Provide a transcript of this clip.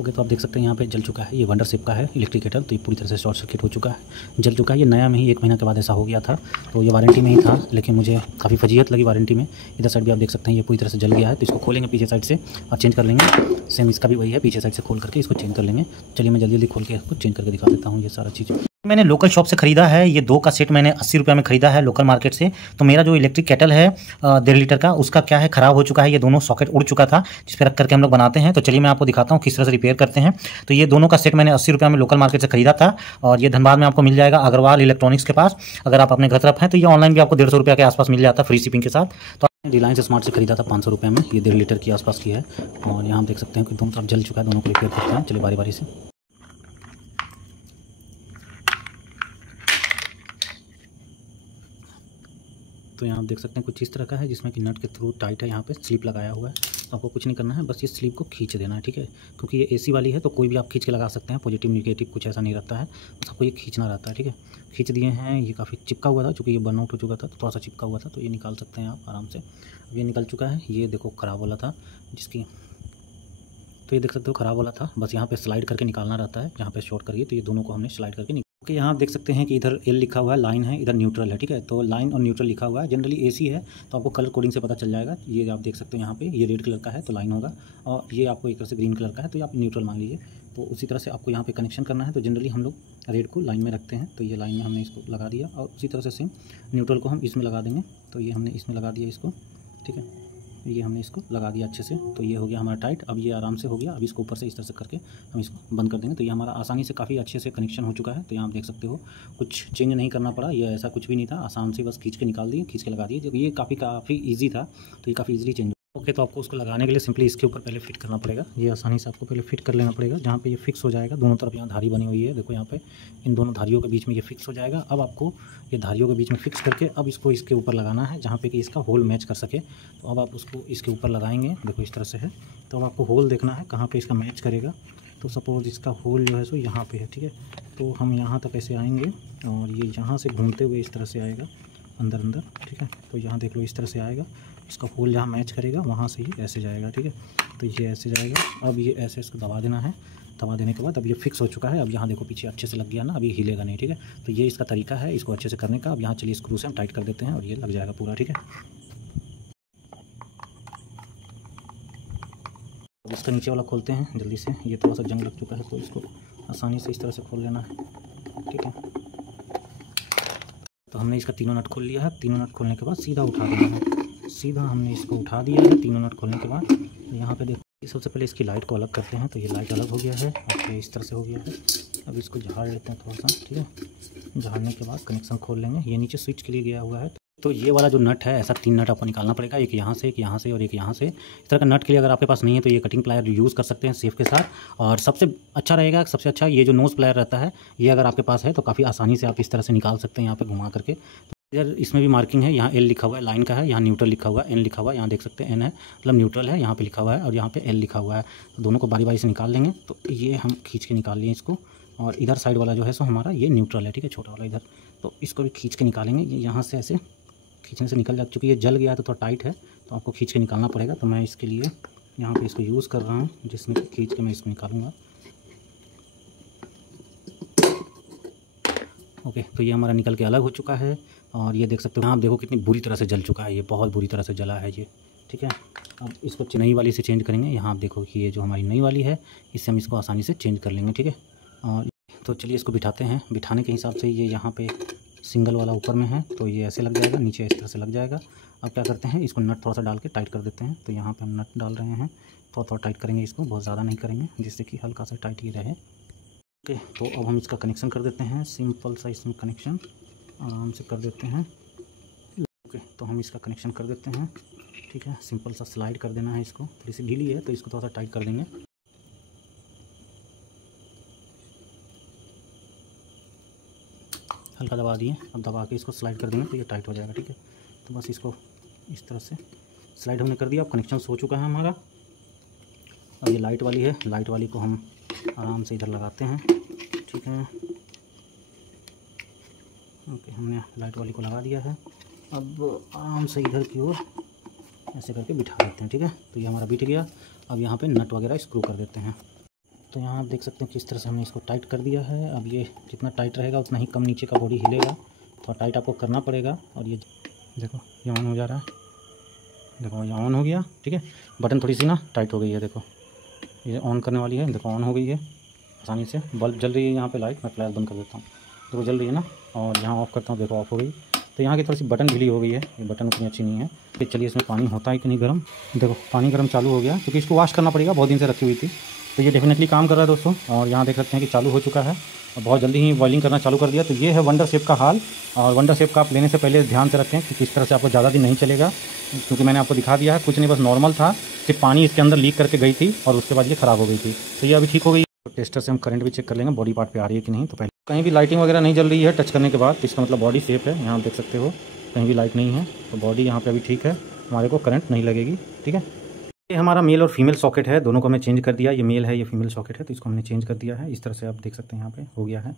Okay, तो आप देख सकते हैं यहाँ पे जल चुका है। ये वंडरशिप का है इलेक्ट्रिक केटल, तो ये पूरी तरह से शॉर्ट सर्किट हो चुका है, जल चुका है। ये नया में ही 1 महीना के बाद ऐसा हो गया था, तो ये वारंटी में ही था, लेकिन मुझे काफ़ी फजीहत लगी वारंटी में। इधर साइड भी आप देख सकते हैं ये पूरी तरह से जल गया है, तो इसको खोलेंगे पीछे साइड से और चेंज कर लेंगे। सेम इसका भी वही है, पीछे साइड से खोल करके इसको चेंज कर लेंगे। चलिए मैं जल्दी जल्दी खोल के इसको चेंज करके दिखा देता हूँ ये सारा चीज़। मैंने लोकल शॉप से ख़रीदा है, ये 2 का सेट मैंने 80 रुपये में ख़रीदा है लोकल मार्केट से। तो मेरा जो इलेक्ट्रिक केटल है 1.5 लीटर का, उसका क्या है, ख़राब हो चुका है। ये दोनों सॉकेट उड़ चुका था जिस पर रख करके हम लोग बनाते हैं। तो चलिए मैं आपको दिखाता हूँ किस तरह से रिपेयर करते हैं। तो ये दोनों का सेट मैंने 80 रुपये में लोकल मार्केट से ख़रीदा था, और ये धनबाद में आपको मिल जाएगा अग्रवाल इलेक्ट्रॉनिक्स के पास। अगर आप अपने घर तरफ हैं तो ये ऑनलाइन भी आपको 150 रुपये के आसपास मिल जाता है फ्री शिपिंग के साथ। तो रिलायंस स्मार्ट से खरीदा था 500 रुपये में, ये 1.5 लीटर की आसपास की है। और यहाँ आप देख सकते हैं कि दोनों तरफ जल चुका है, दोनों को रिपेयर करते हैं। चलिए बारी बारी से। तो यहाँ आप देख सकते हैं कुछ इस तरह का है, जिसमें कि नट के थ्रू टाइट है, यहाँ पे स्लिप लगाया हुआ है। तो आपको कुछ नहीं करना है, बस ये स्लिप को खींच देना है, ठीक है। क्योंकि ये एसी वाली है तो कोई भी आप खींच के लगा सकते हैं, पॉजिटिव निगेटिव कुछ ऐसा नहीं रहता है, बस आपको ये खींचना रहता है, ठीक है। खींच दिए हैं। ये काफ़ी चिपका हुआ था, चूँकि ये बर्नआउट हो चुका था तो थोड़ा सा चिपका हुआ था, तो ये निकाल सकते हैं आप आराम से। अब ये निकल चुका है। ये देखो ख़राब वाला था जिसकी, तो ये देख सकते हो ख़राब वाला था, बस यहाँ पे स्लाइड करके निकालना रहता है, यहाँ पे शॉर्ट करिए तो ये दोनों को हमने स्लाइड करके ओके, यहाँ आप देख सकते हैं कि इधर एल लिखा हुआ है, लाइन है, इधर न्यूट्रल है, ठीक है। तो लाइन और न्यूट्रल लिखा हुआ है। जनरली एसी है तो आपको कलर कोडिंग से पता चल जाएगा। ये आप देख सकते हैं यहाँ पे ये रेड कलर का है तो लाइन होगा, और ये आपको एक तरह से ग्रीन कलर का है तो ये आप न्यूट्रल मान लीजिए। तो उसी तरह से आपको यहाँ पे कनेक्शन करना है। तो जनरली हम लोग रेड को लाइन में रखते हैं, तो ये लाइन में हमने इसको लगा दिया, और उसी तरह से सेम न्यूट्रल को हम इसमें लगा देंगे। तो ये हमने इसमें लगा दिया इसको, ठीक है। ये हमने इसको लगा दिया अच्छे से, तो ये हो गया हमारा टाइट। अब ये आराम से हो गया। अब इसको ऊपर से इस तरह से करके हम इसको बंद कर देंगे, तो ये हमारा आसानी से काफ़ी अच्छे से कनेक्शन हो चुका है। तो यहाँ आप देख सकते हो कुछ चेंज नहीं करना पड़ा, ये ऐसा कुछ भी नहीं था, आसान से बस खींच के निकाल दिए, खींच के लगा दिए। जब ये काफ़ी ईजी था, तो ये काफ़ी ईजिली चेंज। ओके, तो आपको उसको लगाने के लिए सिंपली इसके ऊपर पहले फिट करना पड़ेगा। ये आसानी से आपको पहले फिट कर लेना पड़ेगा, जहाँ पे ये फिक्स हो जाएगा। दोनों तरफ यहाँ धारी बनी हुई है, देखो यहाँ पे इन दोनों धारियों के बीच में ये फिक्स हो जाएगा। अब आपको ये धारियों के बीच में फिक्स करके अब इसको इसके ऊपर लगाना है, जहाँ पे कि इसका होल मैच कर सके। तो अब आप उसको इसके ऊपर लगाएंगे, देखो इस तरह से है। तो अब आपको होल देखना है कहाँ पर इसका मैच करेगा। तो सपोज़ इसका होल जो है सो यहाँ पर है, ठीक है। तो हम यहाँ तक ऐसे आएँगे, और ये यहाँ से घूमते हुए इस तरह से आएगा अंदर अंदर, ठीक है। तो यहाँ देख लो इस तरह से आएगा, इसका होल जहाँ मैच करेगा वहाँ से ही ऐसे जाएगा, ठीक है। तो ये ऐसे जाएगा। अब ये ऐसे इसको दबा देना है। दबा देने के बाद अब ये फिक्स हो चुका है। अब यहाँ देखो पीछे अच्छे से लग गया ना, अभी हिलेगा नहीं, ठीक है। तो ये इसका तरीका है इसको अच्छे से करने का। अब यहाँ चलिए स्क्रू से हम टाइट कर देते हैं, और ये लग जाएगा पूरा, ठीक है। अब इसका नीचे वाला खोलते हैं जल्दी से। ये थोड़ा सा जंग लग चुका है, तो इसको आसानी से इस तरह से खोल लेना है, ठीक है। तो हमने इसका तीनों नट खोल लिया है। तीनों नट खोलने के बाद सीधा उठा देना है। सीधा हमने इसको उठा दिया है तीनों नट खोलने के बाद। तो यहाँ पे देखो सबसे पहले इसकी लाइट को अलग करते हैं। तो ये लाइट अलग हो गया है, और ये इस तरह से हो गया है। अब इसको झाड़ लेते हैं थोड़ा सा, ठीक है। झाड़ने के बाद कनेक्शन खोल लेंगे। ये नीचे स्विच के लिए गया हुआ है। तो ये वाला जो नट है, ऐसा 3 नट आपको निकालना पड़ेगा, एक यहाँ से, एक यहाँ से और एक यहाँ से। इस तरह का नट के लिए अगर आपके पास नहीं है तो ये कटिंग प्लायर यूज़ कर सकते हैं सेफ के साथ। और सबसे अच्छा रहेगा, सबसे अच्छा ये जो नोज़ प्लायर रहता है, ये अगर आपके पास है तो काफ़ी आसानी से आप इस तरह से निकाल सकते हैं, यहाँ पर घुमा करके। इधर इसमें भी मार्किंग है, यहाँ एल लिखा हुआ है, लाइन का है। यहाँ न्यूट्रल लिखा हुआ है, एन लिखा हुआ है। यहाँ देख सकते हैं एन है मतलब न्यूट्रल है, यहाँ पे लिखा हुआ है, और यहाँ पे एल लिखा हुआ है। तो दोनों को बारी बारी से निकाल लेंगे। तो ये हम खींच के निकाल लिए इसको, और इधर साइड वाला जो है सो हमारा ये न्यूट्रल है, ठीक है, छोटा वाला इधर। तो इसको भी खींच के निकालेंगे। ये यहाँ से ऐसे खींचने से निकल जाए, चूँकि ये जल गया है तो थोड़ा टाइट है, तो आपको खींच के निकालना पड़ेगा। तो मैं इसके लिए यहाँ पर इसको यूज़ कर रहा हूँ, जिसमें खींच के मैं इसको निकालूँगा। ओके, तो ये हमारा निकल के अलग हो चुका है। और ये देख सकते हो, आप देखो कितनी बुरी तरह से जल चुका है, ये बहुत बुरी तरह से जला है ये, ठीक है। अब इसको नई वाली से चेंज करेंगे। यहाँ आप देखो कि ये जो हमारी नई वाली है, इससे हम इसको आसानी से चेंज कर लेंगे, ठीक है। और तो चलिए इसको बिठाते हैं। बिठाने के हिसाब से ये यहाँ पे सिंगल वाला ऊपर में है, तो ये ऐसे लग जाएगा, नीचे इस तरह से लग जाएगा। अब क्या करते हैं, इसको नट थोड़ा सा डाल के टाइट कर देते हैं। तो यहाँ पर हम नट डाल रहे हैं, थोड़ा थोड़ा टाइट करेंगे इसको, बहुत ज़्यादा नहीं करेंगे, जिससे कि हल्का सा टाइट ही रहे। ओके, तो अब हम इसका कनेक्शन कर देते हैं। सिंपल सा इसमें कनेक्शन आराम से कर देते हैं। ओके, तो हम इसका कनेक्शन कर देते हैं, ठीक है। सिंपल सा स्लाइड कर देना है इसको, थोड़ी सी ढीली है तो इसको थोड़ा सा टाइट कर देंगे। हल्का दबा दिए, अब दबा के इसको स्लाइड कर देंगे तो ये टाइट हो जाएगा, ठीक है। तो बस इसको इस तरह से स्लाइड हमने कर दिया। अब कनेक्शन हो चुका है हमारा। अब ये लाइट वाली है, लाइट वाली को हम आराम से इधर लगाते हैं, ठीक है। ओके, हमने लाइट वाली को लगा दिया है। अब आराम से इधर की ओर ऐसे करके बिठा देते हैं, ठीक है। तो ये हमारा बिठ गया। अब यहाँ पे नट वगैरह स्क्रू कर देते हैं। तो यहाँ आप देख सकते हैं किस तरह से हमने इसको टाइट कर दिया है। अब ये जितना टाइट रहेगा उतना ही कम नीचे का बॉडी हिलेगा, थोड़ा टाइट आपको करना पड़ेगा। और ये देखो ये ऑन हो जा रहा है, देखो ये ऑन हो गया, ठीक है। बटन थोड़ी सी ना टाइट हो गई है, देखो ये ऑन करने वाली है, देखो ऑन हो गई है आसानी से। बल्ब जल रही है यहाँ पे लाइट, मैं फ्लैश बंद कर देता हूँ, देखो जल रही है ना। और यहाँ ऑफ़ करता हूँ, देखो ऑफ़ हो गई। तो यहाँ की थोड़ी सी बटन ढीली हो गई है, ये बटन उतनी अच्छी नहीं है। फिर चलिए इसमें पानी होता है कि नहीं गर्म, देखो पानी गर्म चालू हो गया, क्योंकि इसको वॉश करना पड़ेगा, बहुत दिन से रखी हुई थी। तो ये डेफिनेटली काम कर रहा है दोस्तों। और यहाँ देख सकते हैं कि चालू हो चुका है और बहुत जल्दी ही बॉइलिंग करना चालू कर दिया। तो ये है वंडर शेप का हाल। और वंडर शेप का आप लेने से पहले ध्यान से रखें कि किस तरह से आपको ज़्यादा दिन नहीं चलेगा, क्योंकि मैंने आपको दिखा दिया है, कुछ नहीं बस नॉर्मल था, सिर्फ पानी इसके अंदर लीक करके गई थी और उसके बाद ये ख़राब हो गई थी। तो ये अभी ठीक हो गई। तो टेस्टर से हम करंट भी चेक कर लेंगे बॉडी पार्ट पे आ रही है कि नहीं। तो पहले कहीं भी लाइटिंग वगैरह नहीं जल रही है टच करने के बाद, तो इसका मतलब बॉडी सेफ है। यहाँ आप देख सकते हो कहीं भी लाइट नहीं है, तो बॉडी यहाँ पे अभी ठीक है, हमारे को करंट नहीं लगेगी, ठीक है। ये हमारा मेल और फीमेल सॉकेट है, दोनों को हमने चेंज कर दिया। ये मेल है, ये फीमेल सॉकेट है, तो इसको हमने चेंज कर दिया है। इस तरह से आप देख सकते हैं यहाँ पे हो गया है।